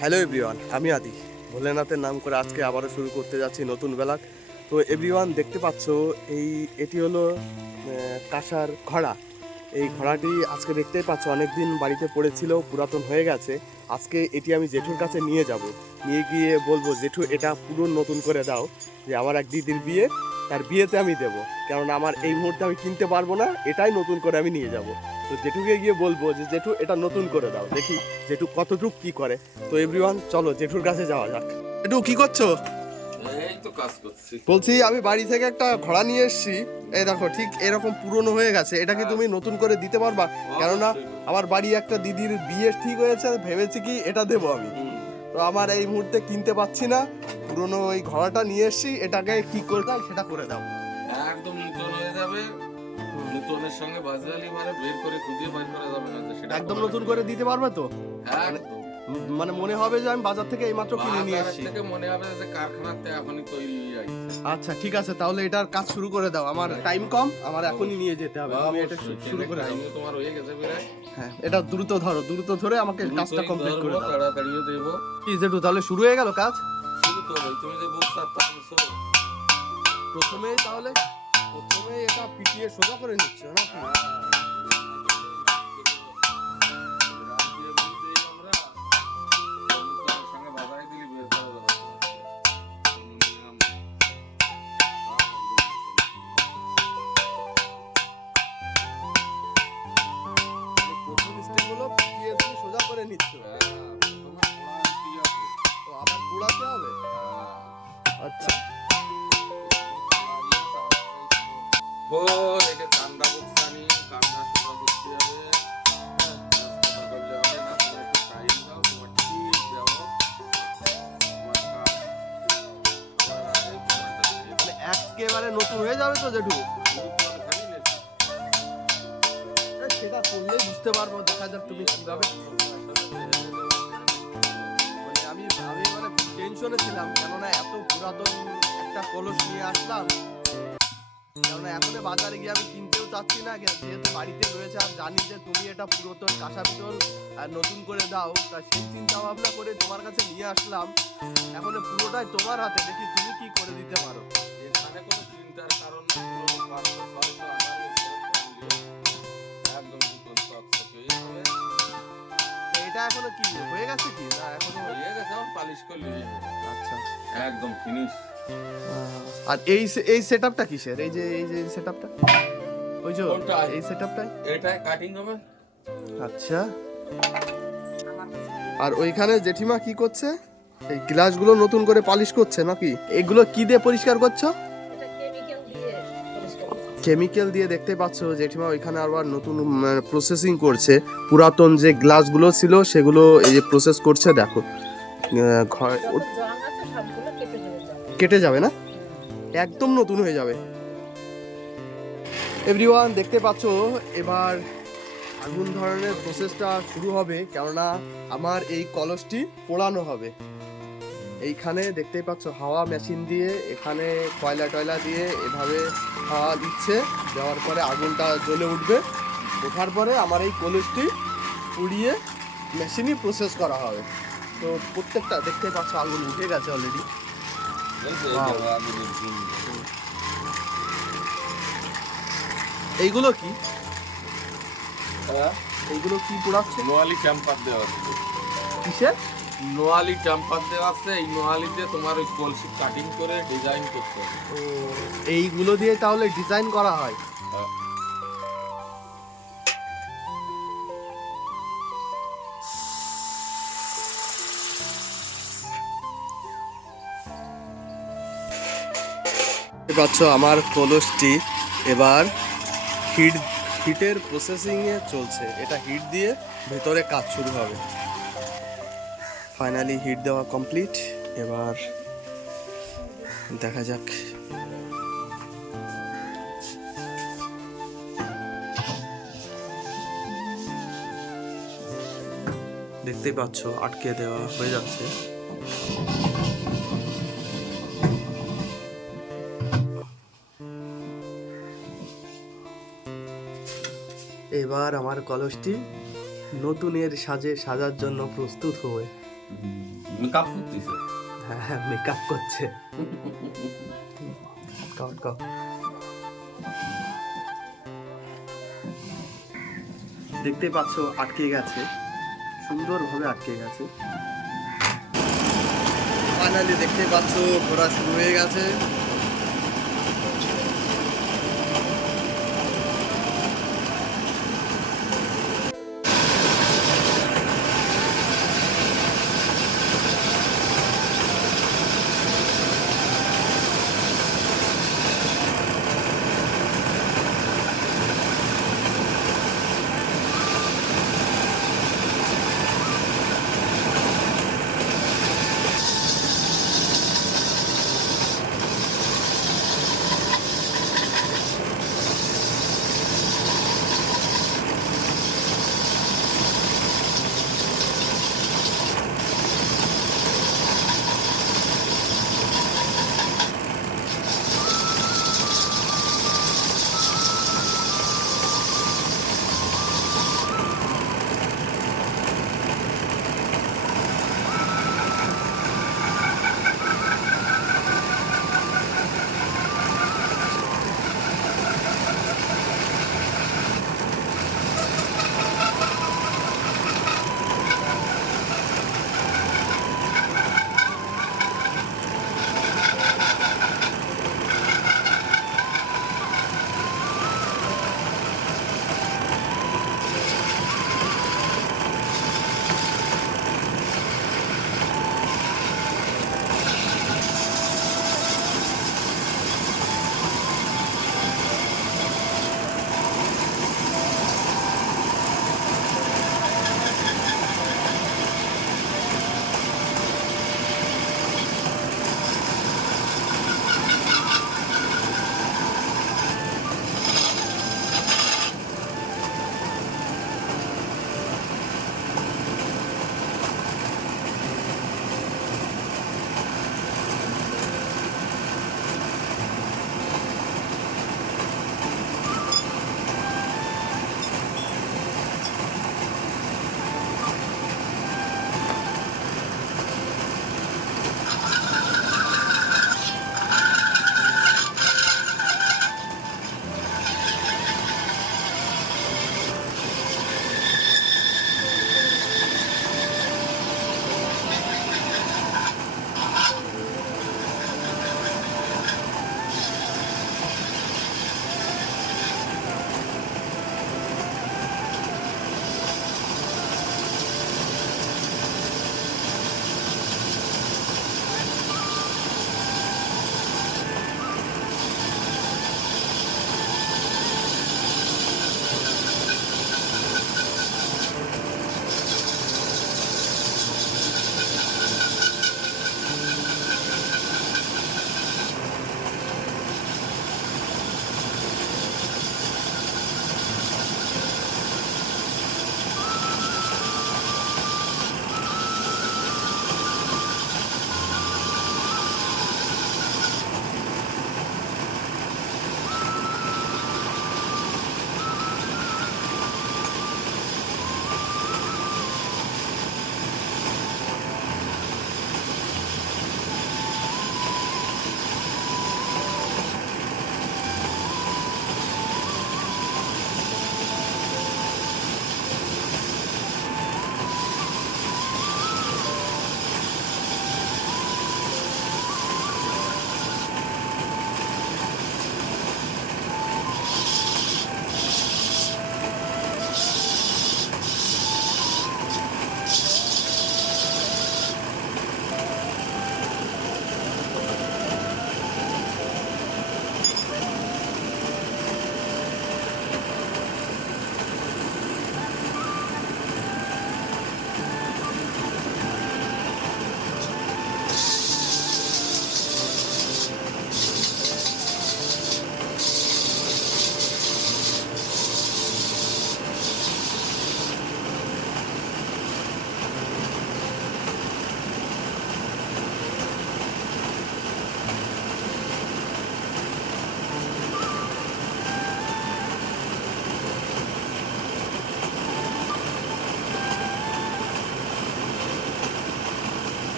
Hello everyone আমি আদি ভোলেনাথের নাম করে আজকে আবারও শুরু করতে যাচ্ছি নতুন বেলাক তো এভরিওয়ান দেখতে পাচ্ছ, এই, এটি হলো কাঁসার ঘোড়া। এই ঘোড়াটি আজকে দেখতেই পাচ্ছ অনেক দিন বাড়িতে পড়েছিল, পুরাতন হয়ে গেছে। আজকে এটি আমি জেঠুর কাছে নিয়ে যাব। নিয়ে গিয়ে বলব, জেঠু, এটা পুরো নতুন করে দাও, যে আমার এক দিদির বিয়ে, তার বিয়েতে আমি দেবো। কেননা আমার এই মুহূর্তে আমি কিনতে পারব না, এটাই নতুন করে আমি নিয়ে যাব। তো জেঠুকে গিয়ে বলব যে জেঠু এটা নতুন করে দাও। দেখি জেঠু কতটুক কি করে। তো এভরিওয়ান চলো জেঠুর কাছে যাওয়া যাক। জেঠু কি করছ? এই তো কাজ করছি। বলছি আমি বাড়ি থেকে একটা ঘোড়া নিয়ে এসেছি। এই দেখো ঠিক এরকম পুরনো হয়ে গেছে। এটা কি তুমি নতুন করে দিতে পারবা। কেননা আমার বাড়ি একটা দিদির বিয়ে ঠিক হয়েছে ভেবেছি কি এটা দেবো আমি। তো আমার এই মুহূর্তে কিনতে পাচ্ছি না। পুরনো ওই ঘোড়াটা নিয়ে এসেছি। এটাকে কি করে দাও সেটা করে দাও। একদম নতুন হয়ে যাবে। নতুনের সঙ্গে বাজালি মারে বের করে খুঁজে বের করা যাবে না সেটা একদম নতুন করে দিতে পারবে তো? একদম উম, মানে মনে হবে যে আমি বাজার থেকে এইমাত্র কিনে নিয়ে এসেছি থেকে মনে হবে যে কারখানাতে এখনই তৈরি হয়ে আচ্ছা ঠিক আছে তাহলে এটার কাজ শুরু করে দাও। আমার টাইম কম আমার এখনই নিয়ে যেতে হবে। তুমি এটা শুরু করে দাও। তোমার হয়ে গেছে প্রায় হ্যাঁ এটা দ্রুত ধরো দ্রুত ধরে আমাকে কাজটা কমপ্লিট করে দাও। তাড়াতাড়িও দেবো। কি জেঠু তাহলে শুরু হয়ে গেল কাজ? শুধু তো তুমি যে বুক সারটা আনছো প্রথমেই তাহলে প্রথমেই এটা পিটিয়ে সোজা করে নিচ্ছ না? প্রথম যাও তোমার কাজ আবার আগে তোমারটা দিয়ে মানে একেবারে নতুন হয়ে যাবে তো জেঠু? সেটা করলেই বুঝতে পারব, দেখা যাক তুমি কীভাবে। মানে আমি আমি মানে টেনশনে ছিলাম, কেননা এত পুরাতন একটা কলস নিয়ে আসলাম। কেননা এখন বাজারে গিয়ে আমি কিনতেও চাচ্ছি না যেহেতু বাড়িতে রয়েছে আর জানি যে তুমি এটা পুরাতন কাঁসা পিতল নতুন করে দাও। তা সেই চিন্তা ভাবনা করে তোমার কাছে নিয়ে আসলাম। এখন পুরোটাই তোমার হাতে দেখি তুমি কি করে দিতে পারো। এখানে কোনো চিন্তার কারণ একদম এটা এখনও কি হয়ে গেছে কি? না এখনও হয়ে গেছে পালিশ করলে আচ্ছা। একদম ফিনিশ আর এই এই সেটআপটা কিসের? এই যে এই যে সেটআপটা ওই যে এই সেটআপটাই এটাই কাটিং হবে? আচ্ছা। আর ওইখানে জেঠিমা কি করছে? এই গ্লাসগুলো নতুন করে পালিশ করছে নাকি? এগুলো কি দিয়ে পরিষ্কার করছ? এটা কেমিক্যাল দিয়ে দেখতে পাচ্ছ জেঠিমা ওইখানে আবার নতুন প্রসেসিং করছে। পুরাতন যে গ্লাসগুলো ছিল সেগুলো এই যে প্রসেস করছে দেখো। আহ, কেটে যাবে না? একদম নতুন হয়ে যাবে। এভরিওয়ান দেখতে পাচ্ছ, এবার আগুন ধরনের প্রসেসটা শুরু হবে, কেননা আমার এই কলসটি পোড়ানো হবে। এইখানে দেখতেই পাচ্ছ, হাওয়া মেশিন দিয়ে, এখানে কয়লা টয়লা দিয়ে এভাবে হাওয়া দিচ্ছে। দেওয়ার পরে আগুনটা জ্বলে উঠবে। ওঠার পরে আমার এই কলসটি পুড়িয়ে মেশিনই প্রসেস করা হবে। তো প্রত্যেকটা দেখতে পাচ্ছ, আগুন উঠে গেছে অলরেডি. এইগুলো কি? এইগুলো কি পোড়াচ্ছে? নোয়ালি ক্যাম্পার দেওয়া আছে। কিসের? নোয়ালি ক্যাম্পার দেওয়া আছে এই নোয়ালিতে তোমার ওই কলসি কাটিং করে ডিজাইন করতে হবে। ও এইগুলো দিয়ে তাহলে ডিজাইন করা হয়। দেখতে পাচ্ছ আমার কলসটি এবার হিট, হিটের প্রসেসিংয়ে চলছে। এটা হিট দিয়ে ভেতরে কাজ শুরু হবে। ফাইনালি হিট দেওয়া কমপ্লিট এবার দেখা যাক। দেখতেই পাচ্ছ, আটকে দেওয়া হয়ে যাচ্ছে। এবার আমার কলসটি নতুনের সাজে সাজার জন্য প্রস্তুত হয়ে। মেকআপ করতেছে? হ্যাঁ মেকআপ করছে। কাউ কাউ দেখতেই পাচ্ছ আটকে গেছে। সুন্দরভাবে আটকে গেছে। ফাইনালি দেখতে পাচ্ছ ঘোরা শুরু হয়ে গেছে।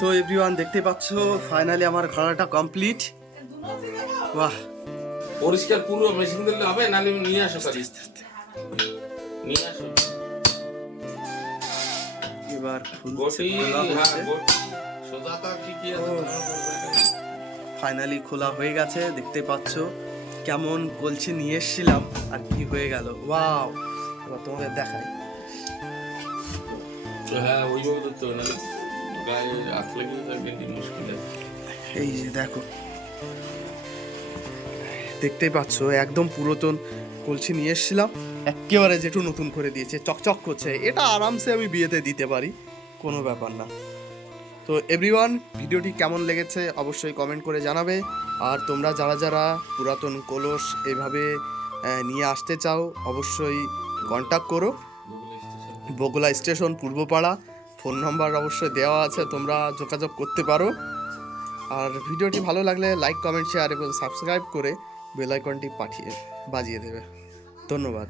তো এভরিওয়ান দেখতে পাচ্ছ ফাইনালি আমার ঘোড়াটা কমপ্লিট বাহ। পরিষ্কার পুরো মেশিন দিলে হবে নাহলে নিয়ে আসো নিয়ে আসো। এবার খুলছে গোটি খোলা হয়েছে। গোটি। সোজা তার কি কি। তা। ফাইনালি খোলা হয়ে গেছে দেখতে পাচ্ছ কেমন কলছি নিয়ে এসেছিলাম আর কি হয়ে গেল। ওয়াও এবার তোমাদের দেখাই। তো হ্যাঁ ওইভাবে নাহলে গায়ে হাত মুশকিল এই যে দেখো। দেখতেই পাচ্ছ একদম পুরাতন কলছি নিয়ে এসেছিলাম। একেবারে যেটু নতুন করে দিয়েছে চকচক করছে। এটা আরামসে আমি বিয়েতে দিতে পারি কোনো ব্যাপার না। তো এভরিওয়ান ভিডিওটি কেমন লেগেছে অবশ্যই কমেন্ট করে জানাবে। আর তোমরা যারা যারা পুরাতন কলস এভাবে নিয়ে আসতে চাও অবশ্যই কন্ট্যাক্ট করো। Bagula station Purbapara. Phone number অবশ্যই দেওয়া আছে, তোমরা যোগাযোগ করতে পারো। আর ভিডিওটি ভালো লাগলে লাইক কমেন্ট শেয়ার এবং সাবস্ক্রাইব করে বেল আইকনটি পাঠিয়ে বাজিয়ে দেবে। ধন্যবাদ।